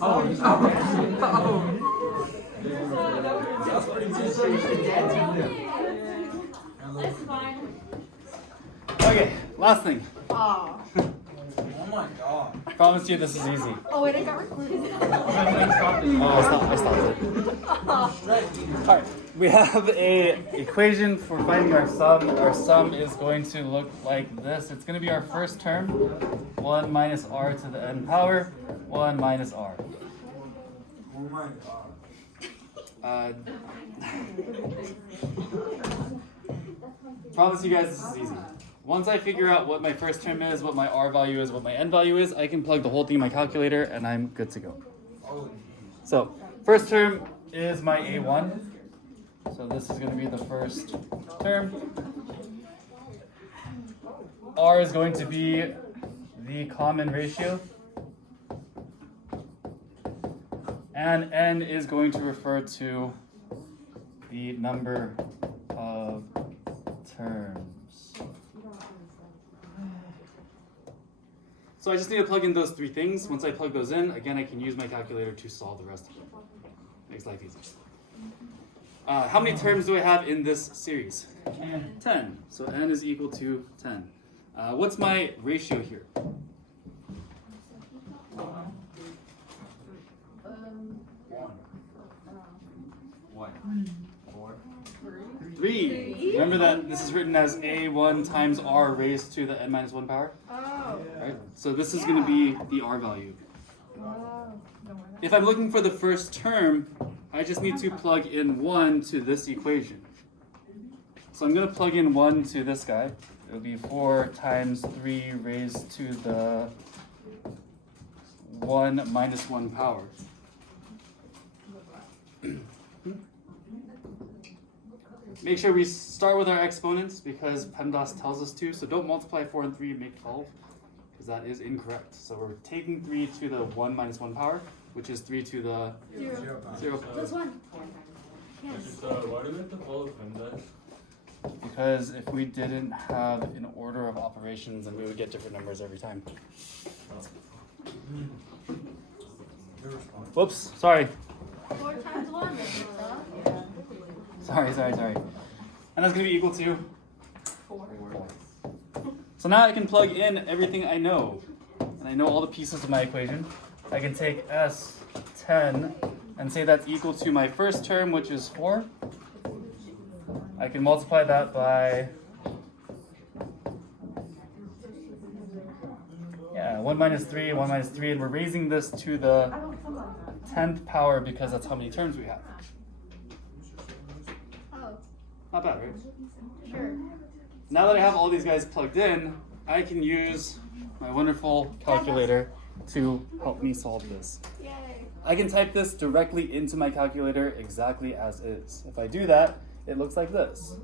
Oh, That's fine. Okay, last thing. Oh my god. Promise you this is easy. Oh wait, I got recorded. Oh, I stopped it. Alright, we have a equation for finding our sum. Our sum is going to look like this. It's going to be our first term, 1 minus r to the n power, 1 minus r. Oh my god. Promise you guys this is easy. Once I figure out what my first term is, what my r value is, what my n value is, I can plug the whole thing in my calculator and I'm good to go. So, first term is my a1. So this is going to be the first term. R is going to be the common ratio. And n is going to refer to the number of terms. So I just need to plug in those three things. Once I plug those in, again, I can use my calculator to solve the rest of it. Makes life easier. How many terms do I have in this series? 10. So n is equal to 10. What's my ratio here? Three. Remember that this is written as a1 times r raised to the n minus 1 power? Oh. Right? So this is going to be the r value. If I'm looking for the first term, I just need to plug in 1 to this equation. So I'm going to plug in 1 to this guy. It'll be 4 times 3 raised to the 1 minus 1 power. Make sure we start with our exponents because PEMDAS tells us to. So don't multiply 4 and 3 and make 12 because that is incorrect. So we're taking 3 to the 1 minus 1 power, which is 3 to the 0. Plus 1. Yes. Why do we have to follow PEMDAS? Because if we didn't have an order of operations, then we would get different numbers every time. Whoops, sorry. 4 times 1. Sorry. And that's going to be equal to 4. 4. So now I can plug in everything I know. And I know all the pieces of my equation. I can take S10 and say that's equal to my first term, which is 4. I can multiply that by 1 minus 3, 1 minus 3, and we're raising this to the 10th power because that's how many terms we have. Oh, Not bad, right? sure. Now that I have all these guys plugged in, I can use my wonderful calculator to help me solve this. Yay. I can type this directly into my calculator exactly as is. If I do that, it looks like this.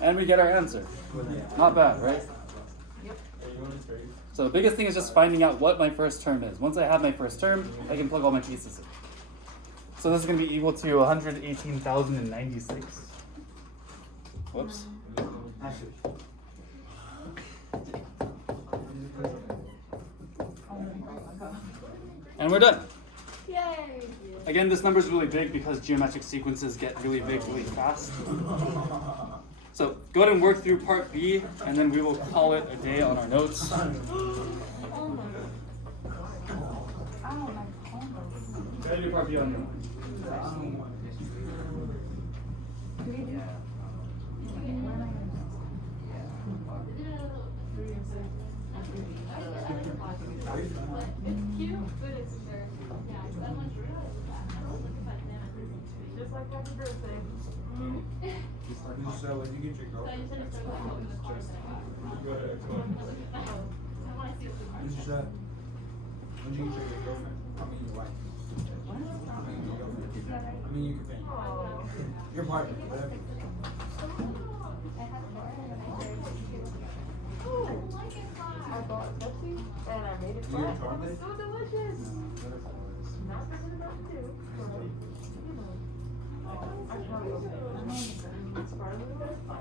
And we get our answer. Not bad, right? So the biggest thing is just finding out what my first term is. Once I have my first term, I can plug all my pieces in. So this is going to be equal to 118,096. Whoops. And we're done. Yay. Again, this number is really big because geometric sequences get really big really fast. So go ahead and work through part B, and then we will call it a day on our notes. Oh my Gotta do part B on your own. It's cute, but it's absurd. Yeah, that one's just like happy birthday. So when you get your girlfriend, when you get your girlfriend, I mean your wife. I mean your girlfriend. I mean your companion. Your partner, whatever. I bought Pepsi and I made it Do you flat. try It was it? so delicious. Not good enough too. I tried it. It's part of the best. So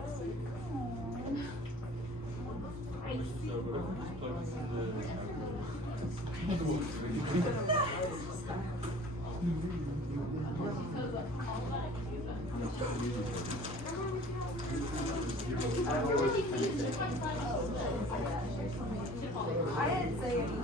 what if we just plug this into the I didn't say anything.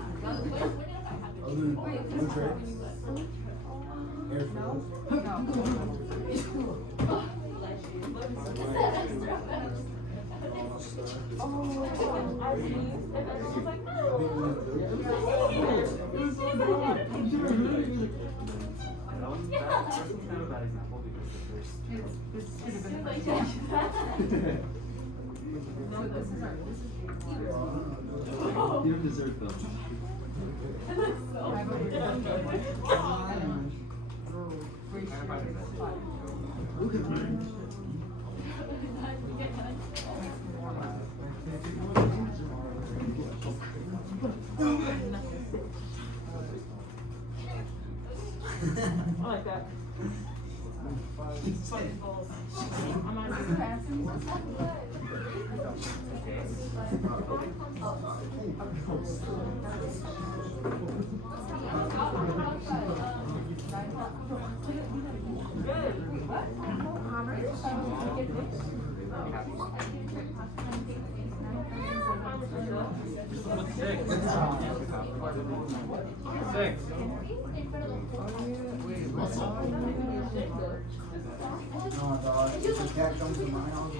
You don't deserve them. I like that. Six. No, dog. If a cat comes to my house,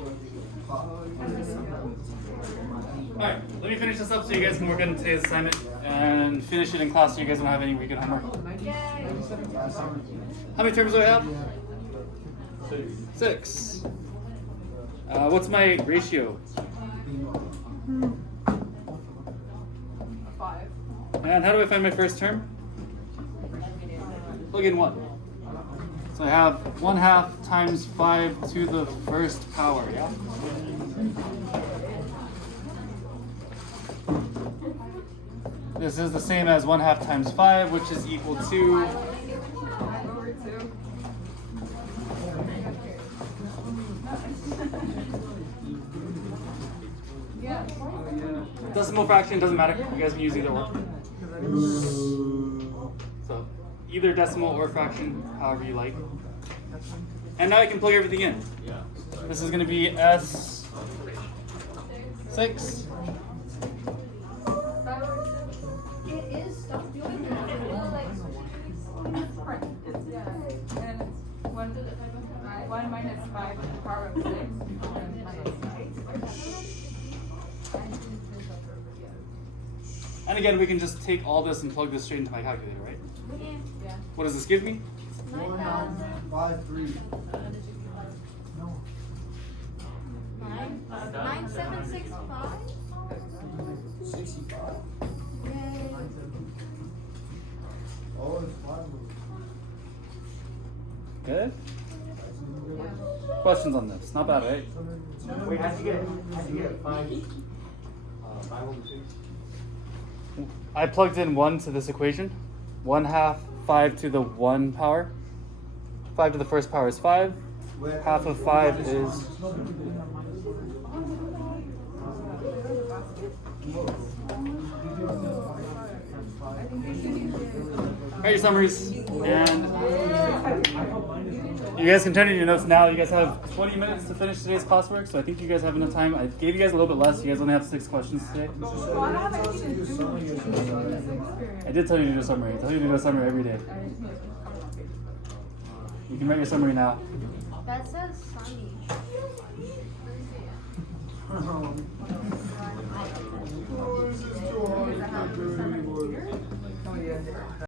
Alright, let me finish this up so you guys can work on today's assignment and finish it in class so you guys don't have any weekend homework. How many terms do I have? 6. What's my ratio? 5. And how do I find my first term? Plug in 1. So I have 1/2 times 5 to the first power, yeah? This is the same as 1/2 times 5, which is equal to 5/2. Yeah. decimal fraction, doesn't matter. You guys can use either or. So either decimal or fraction, however you like. And now I can plug everything in. Yeah. This is going to be S6. It is. Stop doing that. Yeah. And it's 1 minus 5 to the power of 6. And minus 9. And again, we can just take all this and plug this straight into my calculator, right? Yeah. What does this give me? 1,953. 9765. 65. Yay. Oh, it's 5. Good. Questions on this? Not bad, right? Wait, how'd you get it? 5 over 2? I plugged in 1 to this equation. 1/2 5 to the 1 power. 5 to the first power is 5. Half of 5 is... Alright, your summaries. And you guys can turn in your notes now. You guys have 20 minutes to finish today's classwork, so I think you guys have enough time. I gave you guys a little bit less. You guys only have 6 questions today. I did tell you to do a summary. I tell you to do a summary every day. You can write your summary now. That says sunny. Oh, this is too hard.